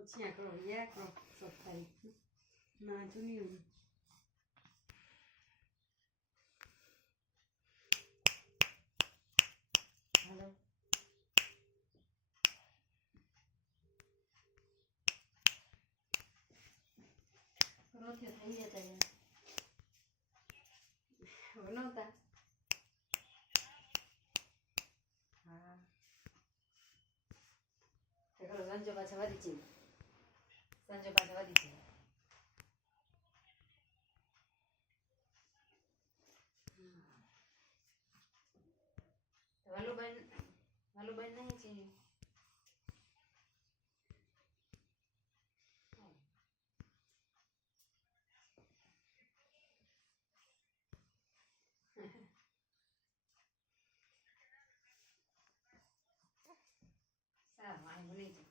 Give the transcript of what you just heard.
પછી કરો યા કરો સફાઈ ના જુની હાલો રોથે થઈ ગયા તા બનાવતા હા તે કરો સંજો પાછા વધી છે સંજો પાછા વધી છે વાલુબાઈ નહીં છે સારું આ બની છે